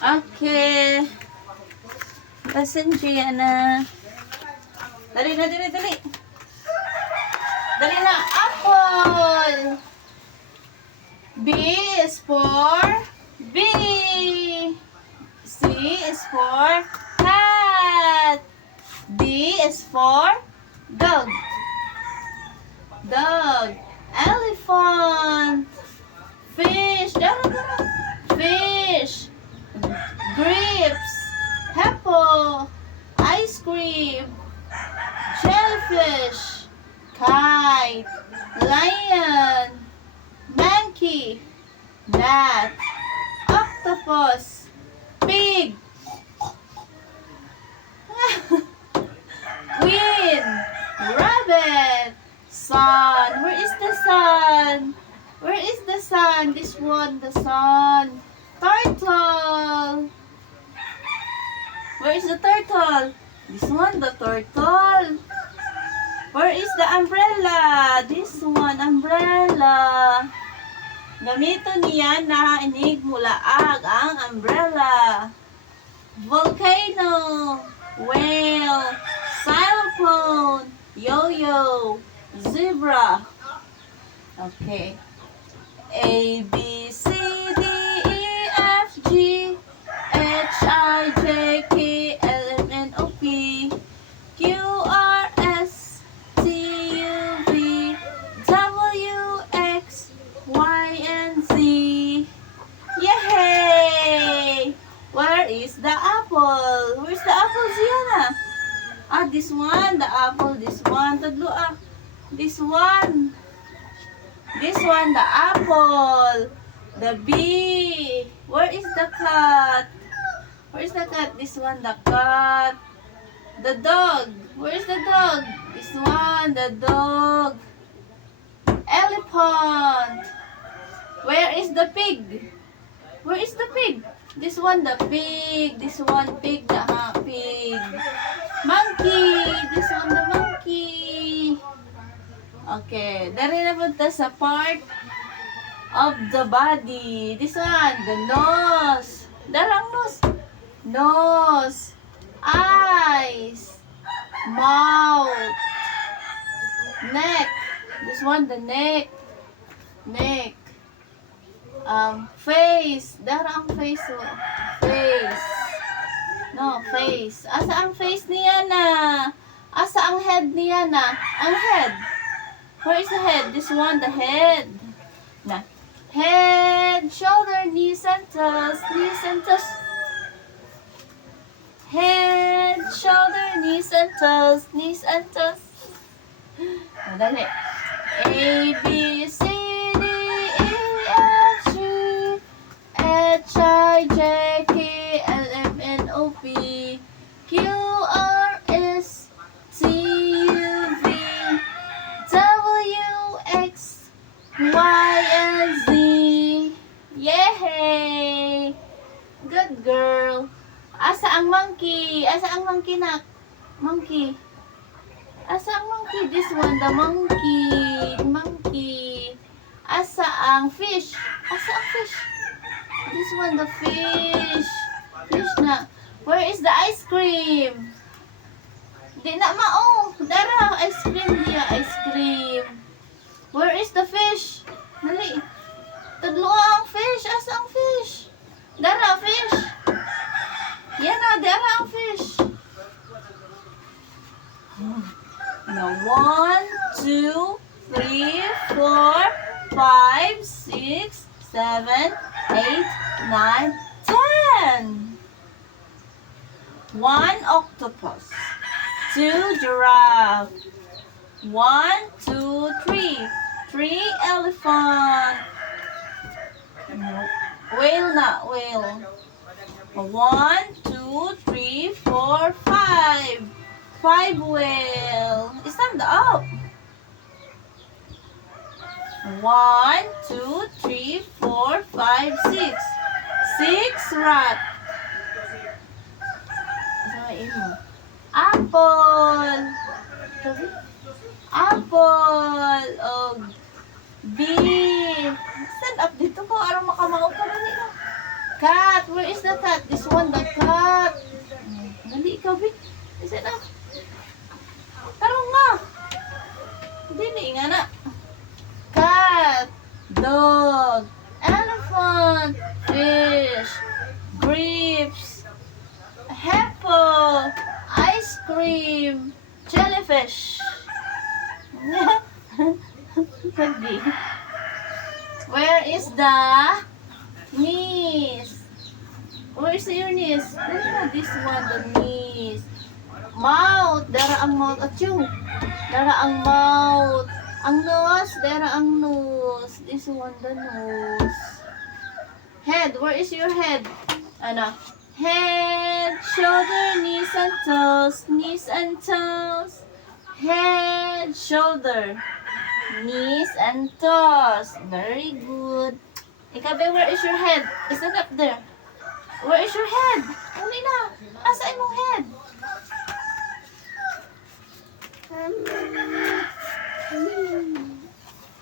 Okay. Lesson Gianna. Dali na, dali, dali. Dali na, apple. B is for bee. C is for cat. D is for dog. Dog. Elephant. Fish. Dara, dara. Fish. Grapes. Apple. Ice cream. Jellyfish. Kite. Lion. Monkey. Bat. Octopus. Pig. Queen. Rabbit. Sun. Where is the sun? Where is the sun? This one, the sun. Turtle. Where is the turtle? This one, the turtle. Where is the umbrella? This one, umbrella. Gamito niya na inig mulaag ang umbrella. Volcano. Whale. Cyclone. Yo-yo. Zebra. Okay. A, B, C, D, E, F, G, H, I, J, K, L, M, N, O, P, Q, R, S, T, U, V, W, X, Y, and Z. Yay! Where is the apple? Where's the apple, Ziana? Ah, this one, the apple, this one. Tadlo ah. This one. This one, the apple. The bee. Where is the cat? Where is the cat? This one, the cat. The dog. Where is the dog? This one, the dog. Elephant. Where is the pig? Where is the pig? This one, the pig. This one, pig, the pig. Monkey. This one, the monkey. Okay. Dari na punta sa part of the body. This one, the nose. Darang nose. Nose. Eyes. Mouth. Neck. This one, the neck. Neck. Face. Darang face. Face. No, face. Asa ang face niya na? Asa ang head niya na? Ang head. Where is the head? This one, the head. Na. Head, shoulder, knees, and toes. Knees and toes. Head, shoulder, knees, and toes. Knees and toes. Madali. A, B, C, D, E, F, G, H, I, J, K, L, M, N, O, P, Q, R, S, T, U, V, W, X, Y, and Z. Yay! Good girl. Asa ang monkey? Asa ang monkey, nak? Monkey. Asa ang monkey? This one, the monkey. Monkey. Asa ang fish? Asa ang fish? This one, the fish. Fish na. Where is the ice cream? Di na mao. Dara, ice cream niya. Ice cream. Where is the fish? Dali. Tadlo ang fish. Asa ang fish? Dara, fish. Yan na, dara ang fish. Now, 1, 2, 3, 4, 5, 6, 7, 8, 9, 10. 1 octopus. 2 giraffe. 1, 2, 3. 3 elephant. Whale na, whale. 1, 2, 3, 4, 5. 5 whale. Stand up. 1, 2, 3, 4, 5, 6. 6 rat. Apple. Apple. Oh, bee. Stand up dito ko. Aram makamaot ka na nila. Cat. Where is the cat? This one, the cat. Nali ikaw, Bi. Isa na. Tarong nga. Hindi nga na. Cat. Dog. Elephant. Fish. Grapes. Apple. Ice cream. Jellyfish. Lagi. Where is the knees? Where is your knees? This one, the knees. Mouth. Dara ang mouth. Achoo. Dara ang mouth. Ang nose. Dara ang nose. This one, the nose. Head. Where is your head? Ano? Head, shoulder, knees and toes. Knees and toes. Head, shoulder, knees and toes. Very good. Ikabe, where is your head? Is it up there? Where is your head? Uli na. Asa imong head?